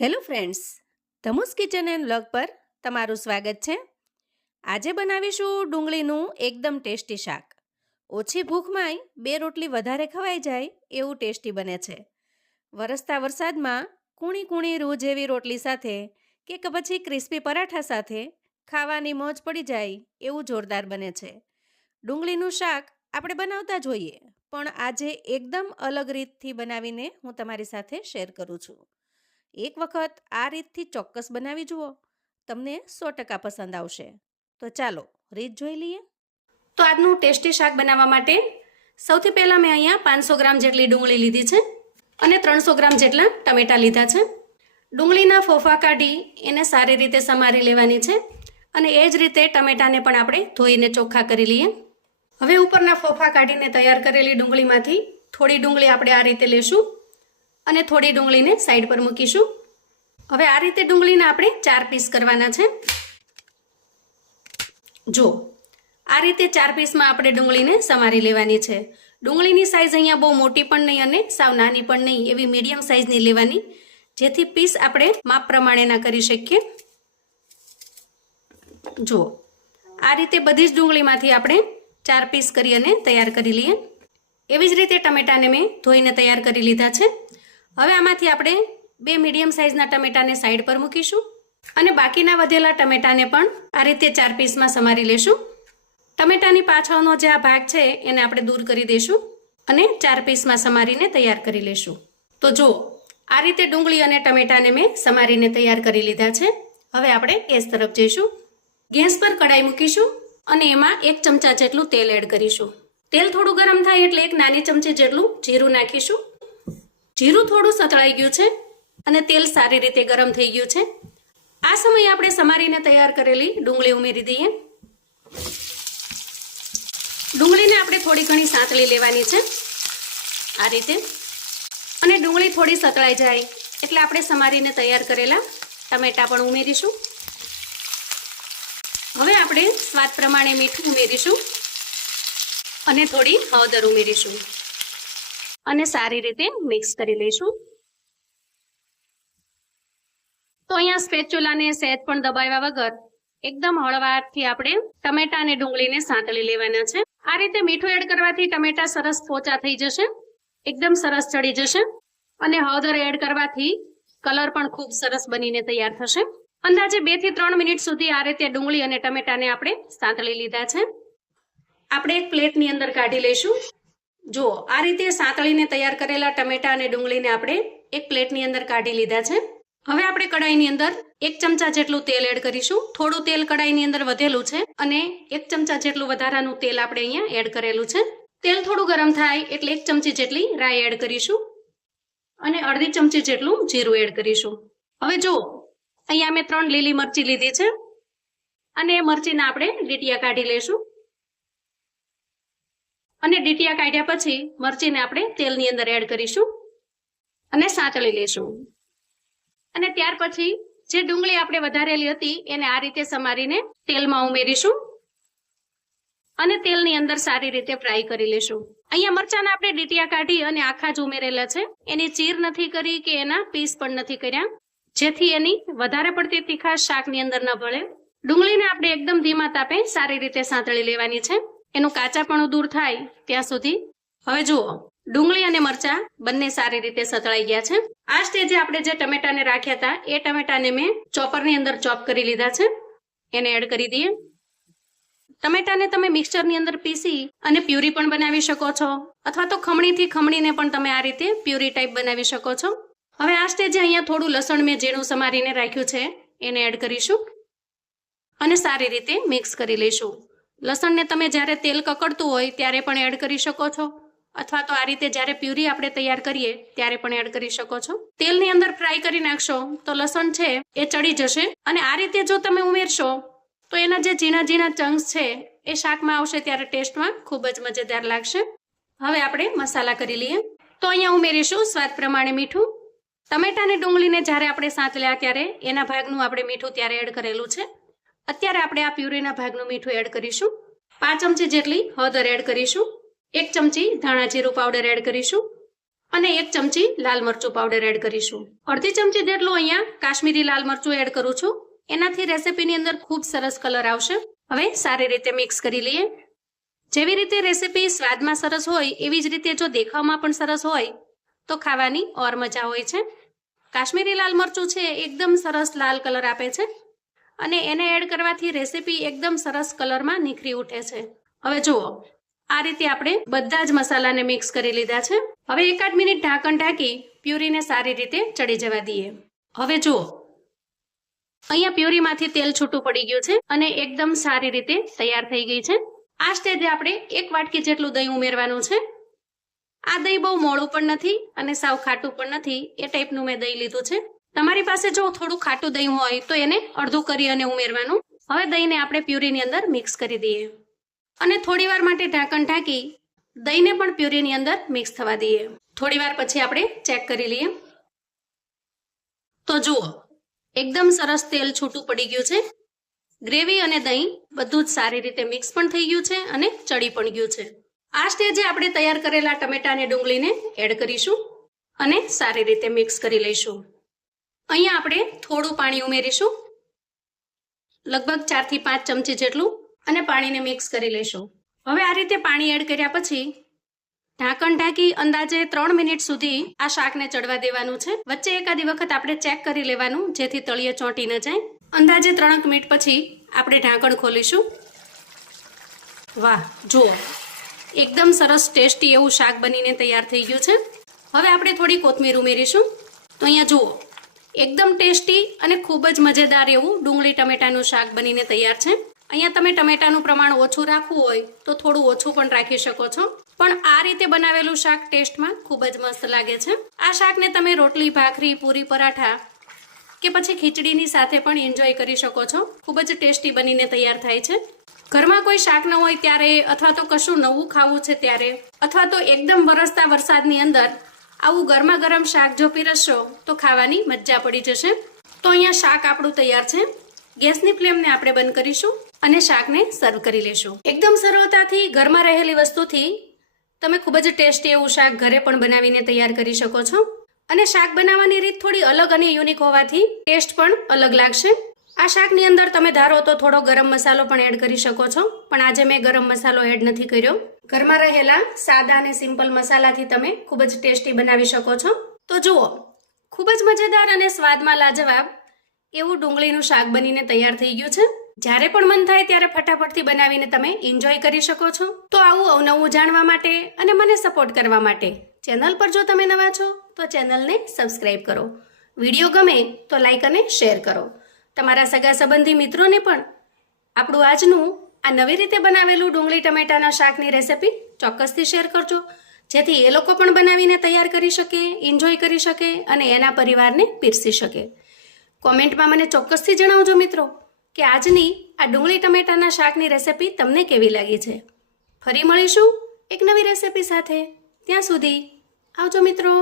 Hello friends, ધમુસ kitchen and vlog પર તમારું સ્વાગત છે. આજે બનાવીશું ડુંગળીનું એકદમ ટેસ્ટી શાક. ઓછી ભૂખમાંય 2 રોટલી વધારે ખવાઈ જાય એવું ટેસ્ટી બને છે. વરસતા વરસાદમાં કૂણી કૂણી રૂ જેવી રોટલી સાથે કે પછી ક્રિસ્પી પરાઠા સાથે ખાવાની મોજ પડી જાય એવું જોરદાર બને છે. ડુંગળીનું શાક આપણે બનાવતા જોઈએ, પણ આજે એકદમ અલગ રીતથી બનાવીને હું તમારી સાથે શેર કરું છું. એક વખત આ રીતથી ચોક્કસ બનાવી જુઓ, તમને 100% પસંદ આવશે. તો ચાલો રીત જોઈ લઈએ. તો આજનું ટેસ્ટી શાક બનાવવા માટે સૌથી પહેલાં મેં અહીંયા 500 ગ્રામ જેટલી ડુંગળી લીધી છે અને 300 ગ્રામ જેટલા ટમેટાં લીધા છે. ડુંગળીના ફોફા કાઢી એને સારી રીતે સમારી લેવાની છે અને એ જ રીતે ટમેટાને પણ આપણે ધોઈને ચોખ્ખા કરી લઈએ. હવે ઉપરના ફોફા કાઢીને તૈયાર કરેલી ડુંગળીમાંથી થોડી ડુંગળી આપણે આ રીતે લેશું અને થોડી ડુંગળીને સાઈડ પર મૂકીશું. હવે આ રીતે ડુંગળીને આપણે 4 પીસ કરવાના છે. જો આ રીતે 4 પીસમાં આપણે ડુંગળીને સમારી લેવાની છે. ડુંગળીની સાઈઝ અહીંયા બહુ મોટી પણ નહીં અને સાવ નાની પણ નહીં, એવી મીડિયમ સાઈઝની લેવાની, જેથી પીસ આપણે માપ પ્રમાણેના કરી શકીએ. જો આ રીતે બધી જ ડુંગળીમાંથી આપણે 4 પીસ કરી અને તૈયાર કરી લઈએ. એવી જ રીતે ટમેટાને મેં ધોઈને તૈયાર કરી લીધા છે. હવે આમાંથી આપણે 2 મીડિયમ સાઇઝના ટમેટાને સાઈડ પર મૂકીશું અને બાકીના વધેલા ટમેટાને પણ આ રીતે 4 પીસમાં સમારી લેશું. ટમેટાની પાછળનો જે આ ભાગ છે એને આપણે દૂર કરી દઈશું અને 4 પીસમાં સમારીને તૈયાર કરી લેશું. તો જો આ રીતે ડુંગળી અને ટમેટાને મેં સમારીને તૈયાર કરી લીધા છે. હવે આપણે ગેસ તરફ જઈશું. ગેસ પર કડાઈ મૂકીશું અને એમાં 1 ચમચા જેટલું તેલ એડ કરીશું. તેલ થોડું ગરમ થાય એટલે 1 નાની ચમચી જેટલું જીરું નાખીશું. જીરું થોડું સતળાઈ ગયું છે અને તેલ સારી રીતે ગરમ થઈ ગયું છે. આ સમયે આપણે સમારીને તૈયાર કરેલી ડુંગળી ઉમેરી દઈએ. ડુંગળીને આપણે થોડી ઘણી સાંતળી લેવાની છે આ રીતે, અને ડુંગળી થોડી સતળાઈ જાય એટલે આપણે સમારીને તૈયાર કરેલા ટમેટા પણ ઉમેરીશું. હવે આપણે સ્વાદ પ્રમાણે મીઠું ઉમેરીશું અને થોડી હળદર ઉમેરીશું અને સારી રીતે મિક્સ કરી લઈશું. તો અહીંયા સ્પેચ્યુલાને સહેજ પણ દબાવ્યા વગર એકદમ હળવાથી આપણે ટમેટા અને ડુંગળીને સાંતળી લેવાના છે. આ રીતે મીઠું એડ કરવાથી ટમેટા સરસ પોચા થઈ જશે, એકદમ સરસ ચડી જશે, અને હળદર એડ કરવાથી કલર પણ ખૂબ સરસ બનીને તૈયાર થશે. અંદાજે 2 થી 3 મિનિટ સુધી આ રીતે ડુંગળી અને ટમેટાને આપણે સાંતળી લીધા છે. આપણે એક પ્લેટની અંદર કાઢી લઈશું. જો આ રીતે સાંતળીને તૈયાર કરેલા ટમેટા અને ડુંગળીને આપણે એક પ્લેટની અંદર કાઢી લીધા છે. હવે આપણે કડાઈની અંદર 1 ચમચા જેટલું તેલ એડ કરીશું. થોડું તેલ કડાઈની અંદર વધેલું છે અને 1 ચમચા જેટલું વધારાનું તેલ આપણે અહીંયા એડ કરેલું છે. તેલ થોડું ગરમ થાય એટલે 1 ચમચી જેટલી રાઈ એડ કરીશું અને અડધી ચમચી જેટલું જીરું એડ કરીશું. હવે જો અહીંયા મેં 3 લીલી મરચી લીધી છે અને મરચીને આપણે ડીટીયા કાઢી લઈશું. અને ડીટીયા કાઢ્યા પછી મરચીને આપણે તેલની અંદર એડ કરીશું અને સાંતળી લઈશું. અને ત્યાર પછી જે ડુંગળી આપણે વધારેલી હતી એને આ રીતે સમારીને તેલમાં ઉમેરીશું અને તેલની અંદર સારી રીતે ફ્રાય કરી લઈશું. અહીંયા મરચાને આપણે ડીટીયા કાઢી અને આખા જ ઉમેરેલા છે, એની ચીર નથી કરી કે એના પીસ પણ નથી કર્યા, જેથી એની વધારે પડતી તીખાશ શાકની અંદર ન ભળે. ડુંગળીને આપણે એકદમ ધીમા તાપે સારી રીતે સાંતળી લેવાની છે, એનું કાચાપણું દૂર થાય ત્યાં સુધી. હવે જુઓ ડુંગળી અને મરચા બંને સારી રીતે સતળાઈ ગયા છે. આ સ્ટેજે આપણે જે ટમેટાને રાખ્યા હતા એ ટમેટાને મેં ચોપરની અંદર ચોપ કરી લીધા છે, એને એડ કરી દઈએ. ટમેટાને તમે મિક્સચરની અંદર પીસી અને પ્યુરી પણ બનાવી શકો છો, અથવા તો ખમણીથી ખમણીને પણ તમે આ રીતે પ્યુરી ટાઈપ બનાવી શકો છો. હવે આ સ્ટેજે અહીંયા થોડું લસણ મેં ઝીણું સમારીને રાખ્યું છે એને એડ કરીશું અને સારી રીતે મિક્સ કરી લઈશું. લસણને તમે જ્યારે તેલ કકડતું હોય ત્યારે પણ એડ કરી શકો છો, અથવા તો આ રીતે જ્યારે પ્યુરી આપણે તૈયાર કરીએ ત્યારે પણ એડ કરી શકો છો. તેલની અંદર ફ્રાય કરી નાખશો તો લસણ છે એ ચડી જશે, અને આ રીતે જો તમે ઉમેરશો તો એના જે ઝીણા ઝીણા ચંક્સ છે એ શાકમાં આવશે ત્યારે ટેસ્ટમાં ખૂબ જ મજેદાર લાગશે. હવે આપણે મસાલા કરી લઈએ. તો અહીંયા ઉમેરીશું સ્વાદ પ્રમાણે મીઠું. ટમેટા અને ડુંગળીને જ્યારે આપણે સાંતળ્યા ત્યારે એના ભાગનું આપણે મીઠું ત્યારે એડ કરેલું છે. અત્યારે આપણે આ પ્યુરીના ભાગનું મીઠું એડ કરીશું. 5 ચમચી જેટલી હળદર એડ કરીશું. 1 ચમચી ધાણા જીરું પાવડર એડ કરીશું અને 1 ચમચી લાલ મરચું પાવડર એડ કરીશું. અડધી ચમચી જેટલું અહીંયા કાશ્મીરી લાલ મરચું એડ કરું છું. એનાથી રેસીપીની અંદર ખૂબ સરસ કલર આવશે. હવે સારી રીતે મિક્સ કરી લઈએ. જેવી રીતે રેસીપી સ્વાદમાં સરસ હોય એવી જ રીતે જો દેખાવમાં પણ સરસ હોય તો ખાવાની ઓર મજા હોય છે. કાશ્મીરી લાલ મરચું છે એકદમ સરસ લાલ કલર આપે છે અને એને એડ કરવાથી રેસીપી એકદમ સરસ કલરમાં નીખરી ઉઠે છે. હવે જુઓ, આ રીતે આપણે બધા જ મસાલાને મિક્સ કરી લીધા છે. હવે 1-8 મિનિટ ઢાંકણ ઢાંકી પ્યુરીને સારી રીતે ચડી જવા દઈએ. હવે જુઓ, અહીંયા પ્યુરીમાંથી તેલ છૂટું પડી ગયું છે અને એકદમ સારી રીતે તૈયાર થઈ ગઈ છે. આ સ્ટેજે આપણે 1 વાટકી જેટલું દહીં ઉમેરવાનું છે. આ દહીં બહુ મોળું પણ નથી અને સાવ ખાટું પણ નથી, એ ટાઈપનું મેં દહીં લીધું છે. તમારી પાસે જો થોડું ખાટું દહીં હોય તો એને અડધું કરી અને ઉમેરવાનું. હવે દહીંને આપણે પ્યુરીની અંદર મિક્સ કરી દઈએ અને થોડીવાર માટે ઢાંકણ ઢાંકી દહીંને પણ પ્યુરીની અંદર મિક્સ થવા દઈએ. થોડીવાર પછી આપણે ચેક કરી લઈએ. તો જુઓ, એકદમ સરસ તેલ છૂટું પડી ગયું છે. ગ્રેવી અને દહીં બધું જ સારી રીતે મિક્સ પણ થઈ ગયું છે અને ચડી પણ ગયું છે. આ સ્ટેજે આપણે તૈયાર કરેલા ટમેટા અને ડુંગળીને એડ કરીશું અને સારી રીતે મિક્સ કરી લઈશું. અહીંયા આપણે થોડું પાણી ઉમેરીશું, લગભગ 4 થી 5 ચમચી જેટલું, અને પાણીને મિક્સ કરી લઈશું. હવે આ રીતે પાણી એડ કર્યા પછી ઢાંકણ ઢાંકી અંદાજે 3 મિનિટ સુધી આ શાકને ચડવા દેવાનું છે. વચ્ચે એકાદી વખત આપણે ચેક કરી લેવાનું જેથી તળિયે ચોંટી ન જાય. અંદાજે 3 મિનિટ પછી આપણે ઢાંકણ ખોલીશું. વાહ, જુઓ, એકદમ સરસ ટેસ્ટી એવું શાક બનીને તૈયાર થઈ ગયું છે. હવે આપણે થોડી કોથમીર ઉમેરીશું. તો અહીંયા જુઓ, એકદમ ટેસ્ટી અને ખૂબ જ મજેદાર એવું ડુંગળી ટમેટાનું શાક બનીને તૈયાર છે. અહીંયા તમે ટમેટાનું પ્રમાણ ઓછું રાખવું હોય તો થોડું ઓછું પણ રાખી શકો છો, પણ આ રીતે બનાવેલું શાક ટેસ્ટમાં ખૂબ જ મસ્ત લાગે છે. આ શાકને તમે રોટલી, ભાખરી, પૂરી, પરાઠા કે પછી ખીચડીની સાથે પણ એન્જોય કરી શકો છો. ખૂબ જ ટેસ્ટી બનીને તૈયાર થાય છે. ઘરમાં કોઈ શાક ન હોય ત્યારે, અથવા તો કશું નવું ખાવું છે ત્યારે, અથવા તો એકદમ વરસતા વરસાદની અંદર આવું ગરમા ગરમ શાક જો પીરસશો તો ખાવાની મજા પડી જશે. તો અહીંયા શાક આપણું તૈયાર છે. ગેસની ફ્લેમને આપણે બંધ કરીશું અને શાકને સર્વ કરી લેશું. એકદમ સરળતાથી ઘરમાં રહેલી વસ્તુથી તમે ખૂબ જ ટેસ્ટી એવું શાક ઘરે પણ બનાવીને તૈયાર કરી શકો છો. અને શાક બનાવવાની રીત થોડી અલગ અને યુનિક હોવાથી ટેસ્ટ પણ અલગ લાગશે. આ શાકની અંદર તમે ધારો તો થોડો ગરમ મસાલો પણ એડ કરી શકો છો, પણ આજે મેં ગરમ મસાલો એડ નથી કર્યો. ઘરમાં રહેલા સાદા અને સિમ્પલ મસાલાથી તમે ખૂબ જ ટેસ્ટી બનાવી શકો છો. તો જુઓ, ખૂબ જ મજેદાર અને સ્વાદમાં લાજવાબ એવું ડુંગળીનું શાક બનીને તૈયાર થઈ ગયું છે. જ્યારે પણ મન થાય ત્યારે ફટાફટથી બનાવીને તમે એન્જોય કરી શકો છો. તો આવું અવનવું જાણવા માટે અને મને સપોર્ટ કરવા માટે ચેનલ પર જો તમે નવા છો તો ચેનલને સબસ્ક્રાઇબ કરો. વિડીયો ગમે તો લાઈક અને શેર કરો. તમારા સગા સંબંધી મિત્રોને પણ આપણું આજનું આ નવી રીતે બનાવેલું ડુંગળી ટમેટાના શાકની રેસિપી ચોક્કસથી શેર કરજો, જેથી એ લોકો પણ બનાવીને તૈયાર કરી શકે, એન્જોય કરી શકે અને એના પરિવારને પીરસી શકે. કોમેન્ટમાં મને ચોક્કસથી જણાવજો મિત્રો કે આજની આ ડુંગળી ટમેટાના શાકની રેસિપી તમને કેવી લાગી છે. ફરી મળીશું એક નવી રેસિપી સાથે. ત્યાં સુધી આવજો મિત્રો.